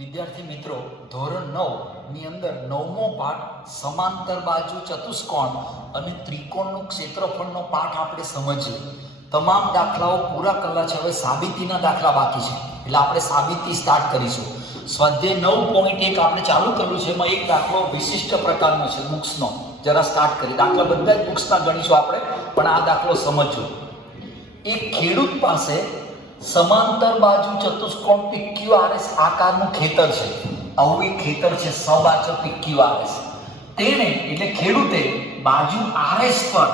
વિદ્યાર્થી મિત્રો, ધોરણ 9 ની અંદર નવમો પાઠ સમાંતર બાજુ ચતુષ્કોણ અને ત્રિકોણનું ક્ષેત્રફળનો પાઠ આપણે સમજીએ. તમામ દાખલાઓ પૂરા કરેલા છે. હવે સાબિતીના દાખલા બાકી છે, એટલે આપણે સાબિતી સ્ટાર્ટ કરીશું. સ્વાધ્યાય 9.1 આપણે ચાલુ કર્યું છે. એમાં એક દાખલો વિશિષ્ટ પ્રકારનો છે બુક્સનો. જરા સ્ટાર્ટ કરી. દાખલા બધા જ બુક્સના ગણીશું આપણે, પણ આ દાખલો સમજો. એક ખેડૂત પાસે સમાંતર બાજુ ચતુષ્કોણ PQRS આકારનું ખેતર છે. આવું એક ખેતર છે, સબાચો PQRS. તેને એટલે ખેડૂતે બાજુ RS પર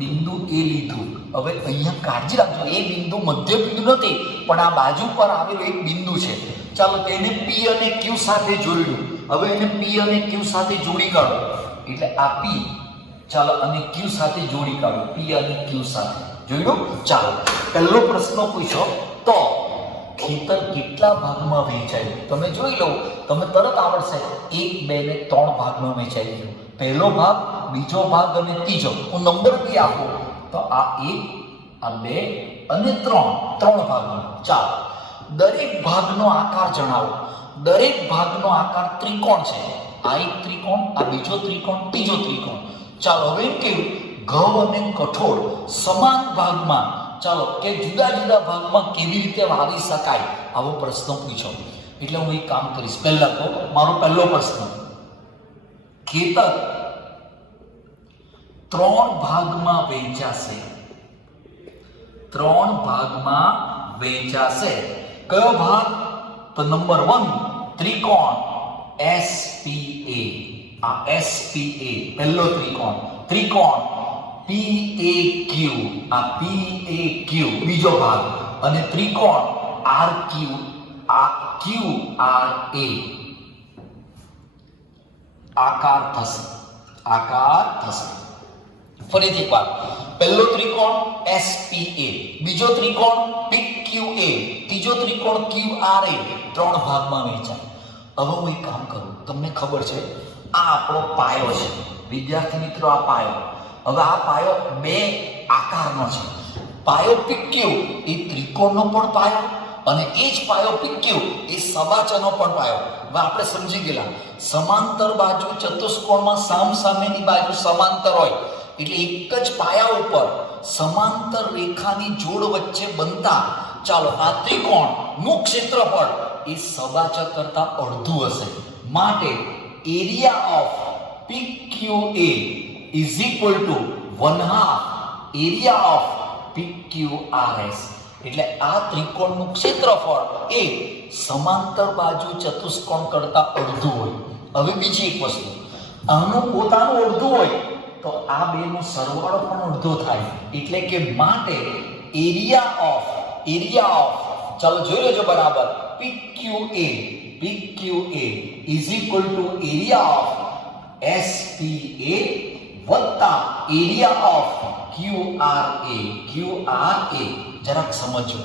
બિંદુ A લીધું. હવે અહીંયા કાળજી રાખજો, એ બિંદુ મધ્ય બિંદુ નથી, પણ આ બાજુ પર આવેલું એક બિંદુ છે. ચાલો તેને P અને Q સાથે જોડ્યું. હવે એને P અને Q સાથે જોડી કાઢો. એટલે આ P, ચાલો, અને Q સાથે જોડી કાઢો. P અને Q સાથે જોયું. ચાલો, પહેલો પ્રશ્ન પૂછો તો ખેતર કેટલા ભાગમાં વહેંચાયું? તમે જોઈ લો, તમે તરત આવડશે. 1, 2 ને 3 ભાગમાં વહેંચાઈ ગયું. પહેલો ભાગ, બીજો ભાગ અને ત્રીજો. હું નંબર બી આપું તો આ 1, આ 2 અને 3 ભાગમાં. ચાલો, દરેક ભાગનો આકાર જણાવો. દરેક ભાગનો આકાર ત્રિકોણ છે. આ એક ત્રિકોણ, આ બીજો ત્રિકોણ, ત્રીજો ત્રિકોણ. ચાલો, હવે એમ કેવું, ઘઉં અને કઠોળ સમાન ભાગમાં, ચાલો, કે જુદા જુદા ભાગમાં કેવી રીતે વાવી શકાય, આવો પ્રશ્ન પૂછો. એટલે હું એક કામ કરીશ. પહેલા તો મારો પહેલો પ્રશ્ન, ખેતર 3 ભાગમાં વહેંચાશે. 3 ભાગમાં વહેંચાશે. કયો ભાગ? તો નંબર 1 ત્રિકોણ SPA. આ SPA પહેલો ત્રિકોણ. ત્રિકોણ PAQ, આ PAQ બીજો ભાગ. અને ત્રિકોણ RQ, આ QRA આકાર થશે. આકાર થશે. ફરીથી એક વાર, પહેલો ત્રિકોણ SPA, બીજો ત્રિકોણ PQA, ત્રીજો ત્રિકોણ QRA. 3 ભાગમાં વહેંચાય. હવે હું એક કામ કરું, તમને ખબર છે આ આપણો પાયો છે. વિદ્યાર્થી મિત્રો, આ પાયો. હવે આ પાયો 2 આકારનો છે. પાયો PQ એ ત્રિકોણનો પણ પાયો, અને એ જ પાયો PQ એ સબાચનો પણ પાયો. હવે આપણે સમજી ગયેલા, સમાંતર બાજુ ચતુષ્કોણમાં સામસામેની બાજુ સમાંતર હોય, એટલે એક જ પાયા ઉપર સમાંતર રેખાની જોડ વચ્ચે બનતા, ચાલો, આ ત્રિકોણનું ક્ષેત્રફળ એ સબાચક કરતા અડધું હશે. માટે area of PQA is equal to 1/2 area of PQRS. એટલે આ ત્રિકોણનું ક્ષેત્રફળ એ સમાંતર બાજુ ચતુષ્કોણ કરતા અડધું હોય. હવે બીજી એક વસ્તુ, આનું પોતાનું અડધું હોય તો આ બેનો સરવાળો પણ અડધો થાય. એટલે કે માટે એરિયા ઓફ, ચાલો જોઈ લેજો બરાબર, PQA is equal to area of SPA વત્તા એરિયા ઓફ QRA. જરાક સમજો.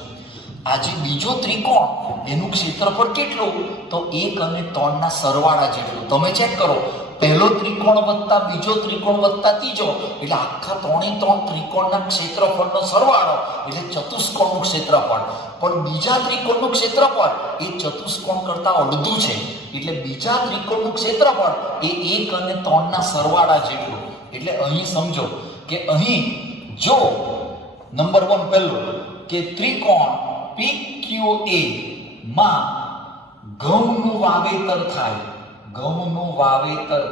આજે બીજો ત્રિકોણ, એનું ક્ષેત્રફળ કેટલું? તો 1 અને 3 ના સરવાળા જેટલું. તમે ચેક કરો, પહેલો ત્રિકોણ વત્તા બીજો ત્રિકોણ વત્તા ત્રીજો, એટલે આખા 3 ત્રિકોણના ક્ષેત્રફળનો સરવાળો એટલે ચતુષ્કોણનું ક્ષેત્રફળ. પણ બીજા ત્રિકોણનું ક્ષેત્રફળ એ ચતુષ્કોણ કરતા અડધું છે. એટલે બીજા ત્રિકોણનું ક્ષેત્રફળ એ 1 અને 3 ના સરવાળા જેટલું. એટલે અહીં સમજો કે અહીં જો નંબર 1 પહેલું કે ત્રિકોણ PQA માં ઘઉંનું વાવેતર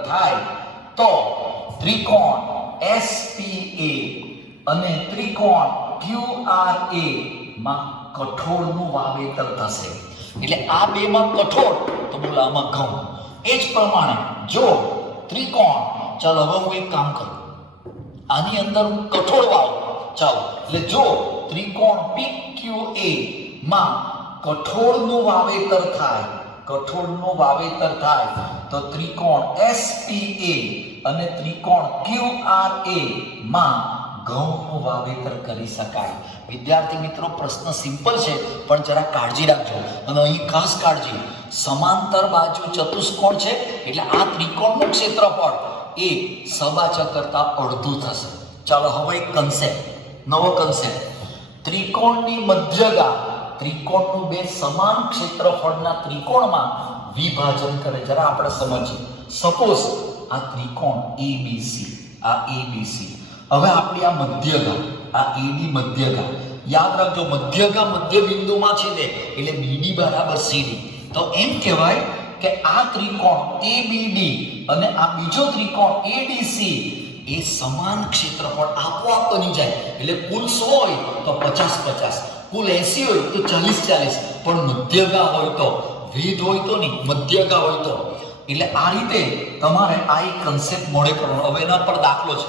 થાય, તો ત્રિકોણ SPA અને ત્રિકોણ QRA માં કઠોળનું વાવેતર થશે. એટલે આ બેમાં કઠોળ, તો બોલો આમાં ઘઉં. એ જ પ્રમાણે જો ત્રિકોણ, ચાલો હવે હું એક કામ કરું, આની અંદર હું કઠોળ વાવું. ચાલો, એટલે જો ત્રિકોણ PQA માં કઠોળનું વાવેતર થાય, તો ત્રિકોણ SPA અને ત્રિકોણ QRA માં ઘઉંનું વાવેતર કરી શકાય. વિદ્યાર્થી મિત્રો, પ્રશ્ન સિમ્પલ છે, પણ જરા કાળજી રાખજો. અને અહીં ખાસ કાળજી, સમાંતર બાજુ ચતુષ્કોણ છે, એટલે આ ત્રિકોણનું ક્ષેત્રફળ એ સબાચક કરતા અડધું થશે. ચાલો, હવે એક કન્સેપ્ટ, નવો કન્સેપ્ટ, ત્રિકોણની મધ્યગા ત્રિકોણનું બે સમાન ક્ષેત્રફળના ત્રિકોણમાં વિભાજન કરે. જરા આપણે સમજીએ. સપોઝ આ ત્રિકોણ ABC, આ ABC. હવે આપણી આ મધ્યગા, આ AD મધ્યગા. યાદ રાખજો, મધ્યગા મધ્ય બિંદુમાં છેદે એટલે BD બરાબર CD. તો એમ કહેવાય કે આ ત્રિકોણ ABD અને આ બીજો ત્રિકોણ ADC એ સમાન ક્ષેત્રફળ આપોઆપ બની જાય. એટલે કુલ 100 હોય તો 50-50, કુલ 80 હોય તો 40-40, પણ મધ્યગા હોય તો, ભેદ હોય તો નહીં, મધ્યગા હોય તો. એટલે આ રીતે તમારે આ એક કન્સેપ્ટ મોડે કરવાનો. હવે એના પર દાખલો છે.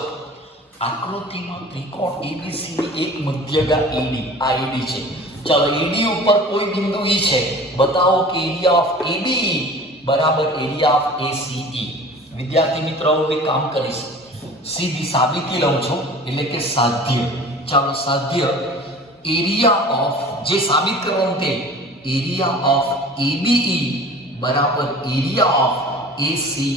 આકૃતિમાં ત્રિકોણ ABC ની એક મધ્યગા AD, આ AD છે. ચાલો AD ઉપર કોઈ બિંદુ E છે, બતાવો કે એરિયા ઓફ ABE બરાબર એરિયા ઓફ ACE. વિદ્યાર્થી મિત્રો, હું એક કામ કરીશ, સીધી સાબિતી લઉં છું, એટલે કે સાધ્ય. ચાલો સાધ્ય એરિયા ઓફ, જે સાબિત કરવાનું તે એરિયા ઓફ ABE બરાબર એરિયા ઓફ ACE.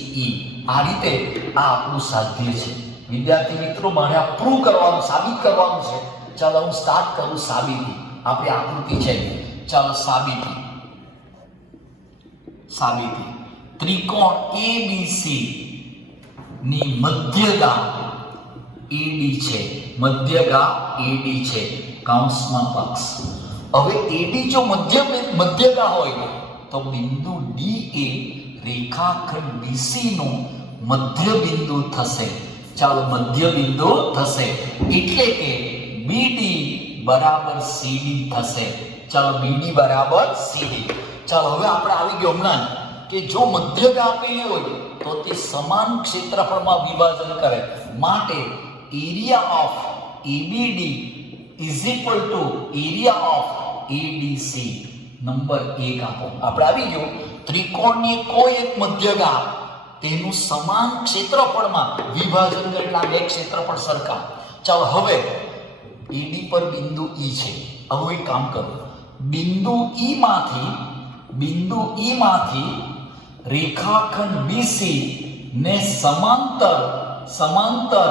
આ રીતે આ આપણું સાધ્ય છે. વિદ્યાર્થી મિત્રો, મારે આ પ્રૂવ કરવાનું, સાબિત કરવાનું છે. ચાલો હું સ્ટાર્ટ કરું સાબિતી. આપણી આકૃતિ છે. ચાલો સાબિતી. ત્રિકોણ ABC ની મધ્યગા AD છે. મધ્યગા AD છે, કૌંસમાં પક્ષ. હવે AD જો મધ્યગા હોય તો બિંદુ D એ રેખાખંડ BC નું મધ્ય બિંદુ થશે. ચાલો મધ્ય બિંદુ થશે એટલે કે BD બરાબર CD થશે. ચાલો BD બરાબર CD. ચાલો હવે આપણે આવી ગયો હમણાં કે જો મધ્યગા આપેલી હોય તો તે સમાન ક્ષેત્રફળમાં વિભાજન કરે. માટે area of ABD is equal to area of ADC. Number 1 આપો. આપણે આવી ગયો ત્રિકોણની કોઈ એક મધ્યગા તેનું સમાન ક્ષેત્રફળમાં વિભાજન કરેલા બે ક્ષેત્રફળ સરખા. ચાલો હવે AD પર બિંદુ E છે. હવે એક કામ કરો, બિંદુ E માંથી રેખાખંડ BC ને સમાંતર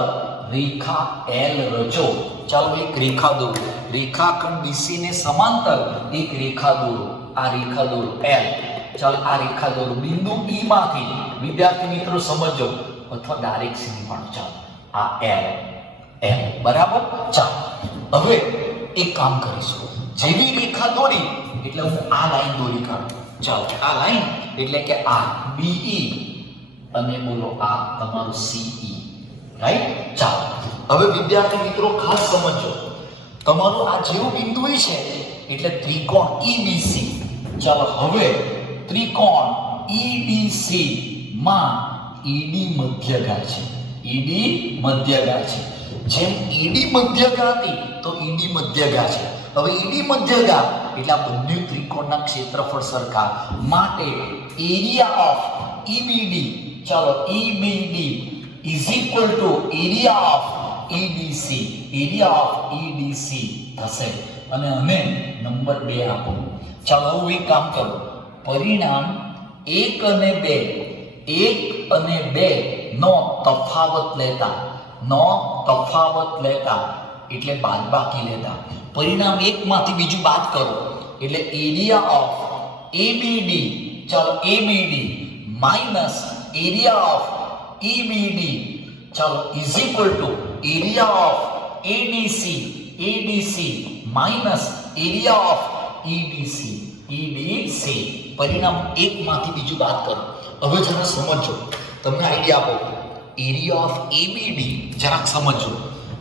રેખા L રચો. ચાલો એક રેખા દોરો, રેખાખંડ BC ને સમાંતર એક રેખા દોરો. આ રેખા દોરો L. ચાલો આ રેખા દોરો બિંદુ E માંથી. વિદ્યાર્થી મિત્રો સમજો, અથવા ડાયરેક્ટ સીધી પણ. ચાલો આ L બરાબર. ચાલો હવે એક કામ કરીશું, જેવી રેખા દોરી એટલે હું આ લાઈન દોરી કાઢું. ચાલો આ લાઈન એટલે કે આ BE અને બોલો આ તમારું CE, રાઈટ. ચાલો હવે વિદ્યાર્થી મિત્રો ખાસ સમજો, તમારું આ જેવું બિંદુ છે એટલે ત્રિકોણ EBC. ચાલો હવે ત્રિકોણ EBC માં ED મધ્યગા છે. ED મધ્યગા છે. જેમ ED મધ્યગા હતી તો ED મધ્યગા છે. હવે ED મધ્યગા એટલે આ બંને ત્રિકોણના ક્ષેત્રફળ સરખા. માટે એરિયા ઓફ EBD, ચાલો EBD is equal to area of EDC, area of EDC થશે. અને અમે નંબર 2 આપો. ચાલો હું એક કામ કરું, પરિણામ 1 અને 2 નો તફાવત લેતા એટલે બાદબાકી લેતા. પરિણામ 1 માંથી બીજું બાદ કરો એટલે એરિયા ઓફ ABD, ચાલો ABD minus area of EBD, ચાલો is equal to area of ADC minus area of EDC. પરિણામ 1 માંથી બીજું બાદ કરો. હવે જરા સમજો, તમને આઈડિયા આપો. એરિયા ઓફ ABD જરાક સમજો.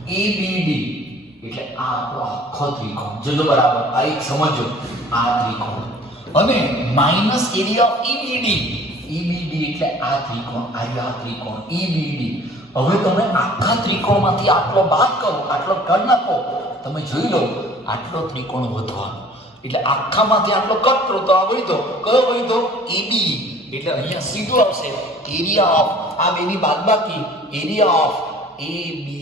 ABD એટલે આ આપણો આખો ત્રિકોણ, જો બરાબર આ એક સમજો, આ ત્રિકોણ અને માઈનસ એરિયા ઓફ EBD એટલે આ ત્રિકોણ, આ ત્રિકોણ EBD. હવે તમે આખા ત્રિકોણમાંથી આટલો બાદ કરો, આટલો કટ નાખો, તમે જોઈ લો આટલો ત્રિકોણ વધવાનો. એટલે આખામાંથી આટલો કટ કરો તો આ વધ્યો, કયો વધ્યો? ABE. એટલે અહીંયા સીધું આવશે એરિયા ઓફ આ બેની બાદબાકી એરિયા ઓફ ABE.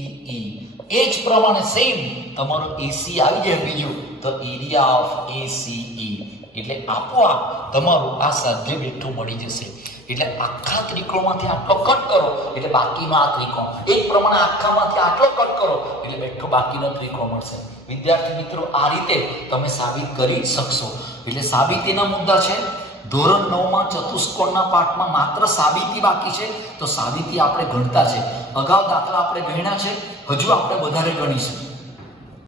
એ જ પ્રમાણે સેમ તમારો AC આવી જાય બીજું તો એરિયા ઓફ ACE. એટલે આપોઆપ તમારું આ સાધ્ય બેઠું મળી જશે. એટલે આખા ત્રિકોણમાંથી આટલો કટ કરો એટલે બાકીનો આ ત્રિકોણ, એક પ્રમાણે આખામાંથી આટલો કટ કરો એટલે બેઠો બાકીનો ત્રિકોણ મળશે. વિદ્યાર્થી મિત્રો, આ રીતે તમે સાબિત કરી શકશો. એટલે સાબિતીના મુદ્દા છે. ધોરણ 9માં ચતુષ્કોણના પાઠમાં માત્ર સાબિતી બાકી છે, તો સાબિતી આપણે ગણતા છે. અગાઉ દાખલા આપણે ગણ્યા છે, હજુ આપણે વધારે ગણીશું.